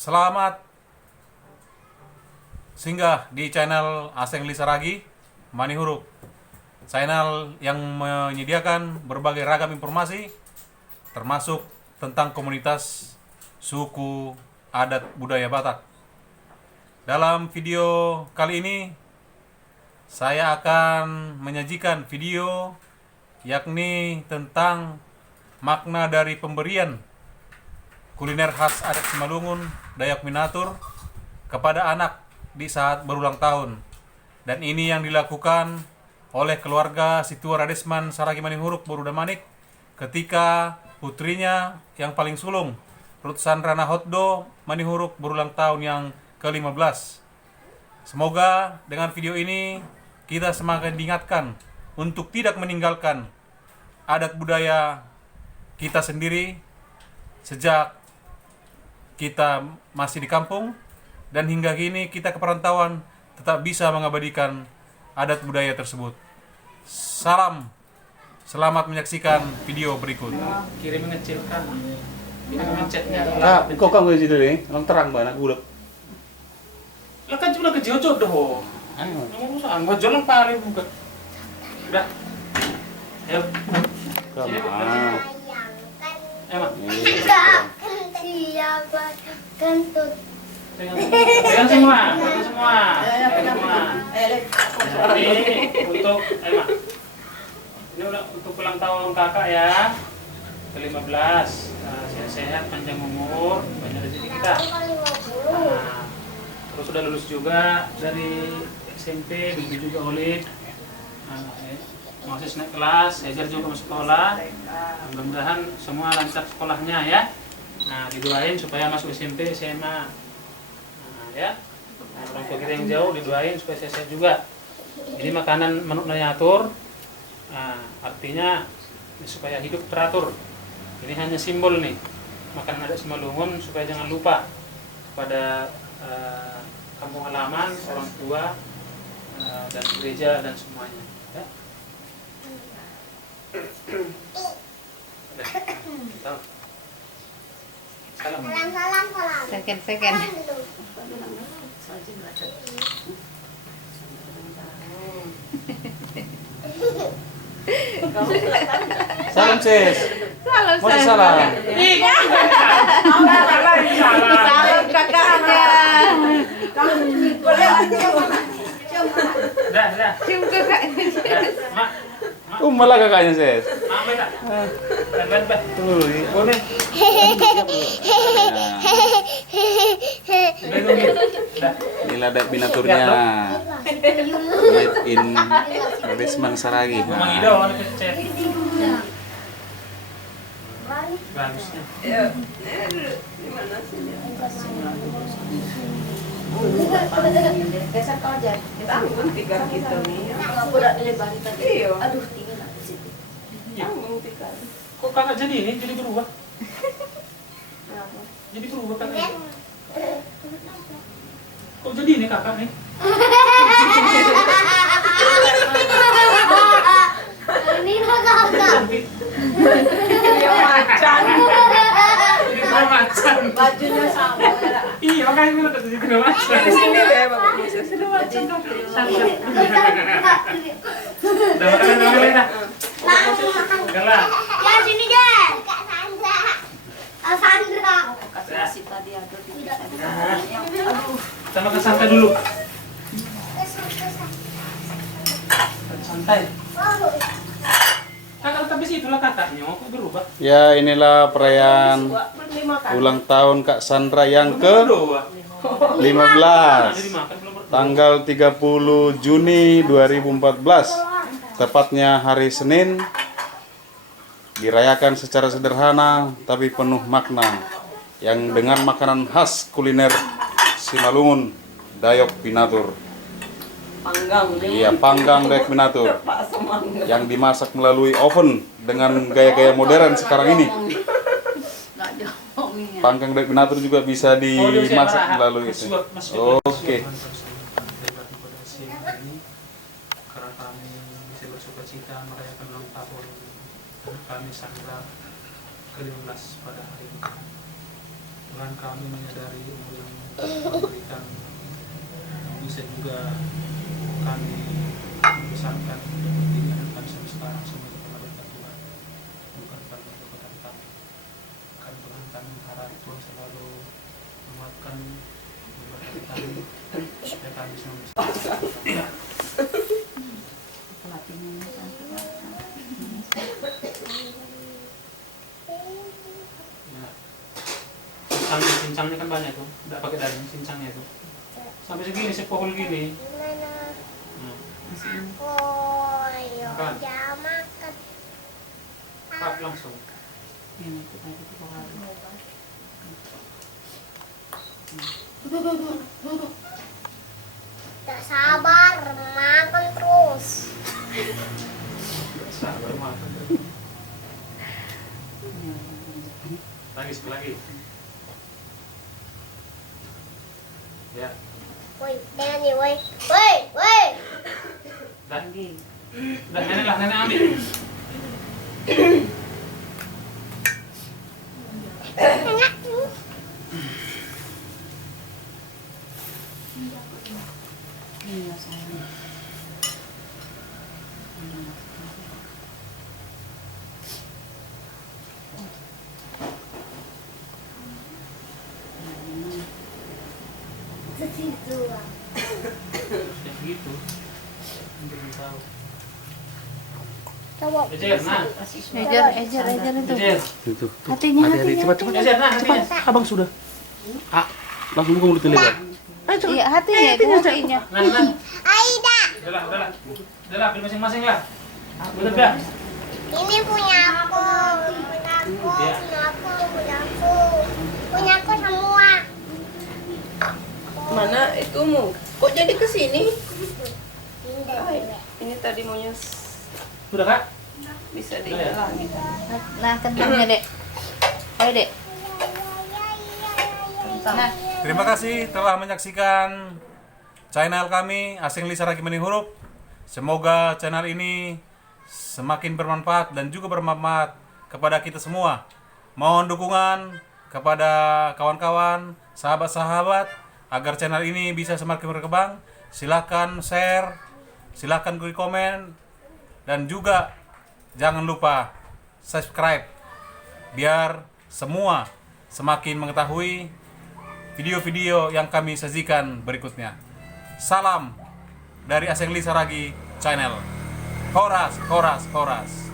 Selamat singgah di channel Aseng Lisaragi Manihuruk, channel yang menyediakan berbagai ragam informasi termasuk tentang komunitas suku adat budaya Batak. Dalam video kali ini saya akan menyajikan video yakni tentang makna dari pemberian kuliner khas adat Simalungun Dayak Minatur kepada anak di saat berulang tahun. Dan ini yang dilakukan oleh keluarga Situa Radesman Saragi Manihuruk Borudamanik ketika putrinya yang paling sulung Ruth Sandra Nahoddo Manihuruk berulang tahun yang ke-15. Semoga dengan video ini kita semakin diingatkan untuk tidak meninggalkan adat budaya kita sendiri sejak kita masih di kampung dan hingga kini kita ke perantauan tetap bisa mengabadikan adat budaya tersebut. Salam, selamat menyaksikan video berikut. Kirim mengecilkan, kirim mencetnya. Kok kamu di situ nih? Orang terang banget gulek. Lah kan cuma ke jodoh doh. Ngomong soal gua jolong paling bukan. Udah. Ayo. Kemana? Emang. Siapa kentut? Pegang semua, pegang semua. Pegang semua. Ini untuk Emang. Ini udah untuk ulang tahun kakak ya. Ke-15. Nah, sehat-sehat, panjang umur, banyak rezeki kita. Nah, terus sudah lulus juga dari SMP, begitu juga Olid. Masih naik kelas, Ejar juga masuk sekolah. Mudah-mudahan semua lancar sekolahnya ya. Nah, didoain supaya masuk SMP, SMA. Nah, ya. Nah, orang tua kita yang jauh didoain supaya sehat juga. Ini makanan menu miniatur. Nah, artinya supaya hidup teratur. Ini hanya simbol nih. Makanan adat Simalungun supaya jangan lupa kepada kampung halaman, orang tua, dan gereja dan semuanya. Ya. Salam. Salam. Second. Salam sis. Mau Salam. salam. Salam kakaknya. Dah. Cium kakaknya. Mak. Malah kakaknya sis. Mak beda. Ben. Tuh, Boleh. Dah. inilah adat binaturnya. Made in Radesman Saragi. Mang Ido warna kecil. Bagusnya. Geser kau aja. Tanggung 3 kita nih. Aku udah lebar tadi. Iya. Aduh, tinggi lah di situ. Tanggung 3. Kok kakak jadi ini? Jadi berubah? Jadi berubah kakak? Kok jadi ini kakak nih? Ini kakak. Cantik. Dia macan. Jadi kena macan. Bajunya sama. Iya, makanya gue udah jadi kena macan. Di sini deh Bapak bisa. Sudah macan. Udah makan dah. Langsung makan. Galak. Ya sini deh. Kak Sandra. Sandra. Kasih nasi tadi ada di tadi. Aduh, kita makan santai dulu. Santai. Kakak tapi sih itulah kakaknya, kok berubah? Ya, inilah perayaan Beli makan. ulang tahun Kak Sandra yang Berubah. ke-15. Jadi makan belum berubah. Tanggal 30 Juni 2014, tepatnya hari Senin, dirayakan secara sederhana tapi penuh makna, yang dengan makanan khas kuliner Simalungun Dayak Minatur. Panggang. Iya, panggang Dayak Minatur Pak Semangga. yang dimasak melalui oven dengan gaya-gaya modern sekarang ini. Panggang Dayak Minatur juga bisa dimasak melalui itu. Oke. Karena kami bisa bersukacita merayakan ulang tahun kami Sandra ke-15 pada hari ini. Tuhan kami menyadari umur yang memberikan yang bisa juga kami membesarkan seperti anak kami sampai sekarang semua kepada berkat Tuhan bukan pada kekuatan kami. Kan Tuhan kami harap Tuhan selalu menguatkan memberkati kami supaya kami bisa membesarkan. Cincangnya kan banyak tuh, nggak pakai daging cincangnya tuh. Sampai segini, sepohol gini. Gimana? Nah, Oh, yo, Makan. jangan makan. tap langsung. Tak sabar, makan terus. Sabar makan. Lagi sekali lagi. Ya, Woi, jangan nih, woi. Woi, woi. dah. Udah nenek lah, nenek ambil. Itu. Ya gitu. Belum tahu. Coba. Ejer, nah. Ejer itu. Ejer. Itu. Hatinya, Hati-hati, hatinya. cepat. Ejer, nah. Hatinya. Abang sudah. Ah, langsung buka mulutnya lebar. Iya, hatinya itu hatinya. Nah, nah. Aida, Udahlah, udahlah. Udahlah, pilih masing-masing lah. Udah, dah. ini punya aku, punya aku, Iya. punya aku, punya aku, punya aku semua. Mana itumu? Kok jadi ke sini? Ini Ay, dari ini tadi maunya Udah, Kak? bisa Udah ya? dihalangin. Nah, kentangnya, Dek. Ayo, Dek. Nah, Terima kasih telah menyaksikan channel kami Aseng Lisa Ragi Manihuruk. Semoga channel ini semakin bermanfaat dan juga bermanfaat kepada kita semua. Mohon dukungan kepada kawan-kawan, sahabat-sahabat agar channel ini bisa semakin berkembang. Silahkan share, silahkan beri komen, dan juga jangan lupa subscribe biar semua semakin mengetahui video-video yang kami sajikan berikutnya. Salam dari Aseng Lisa Ragi Channel. Horas, horas, horas.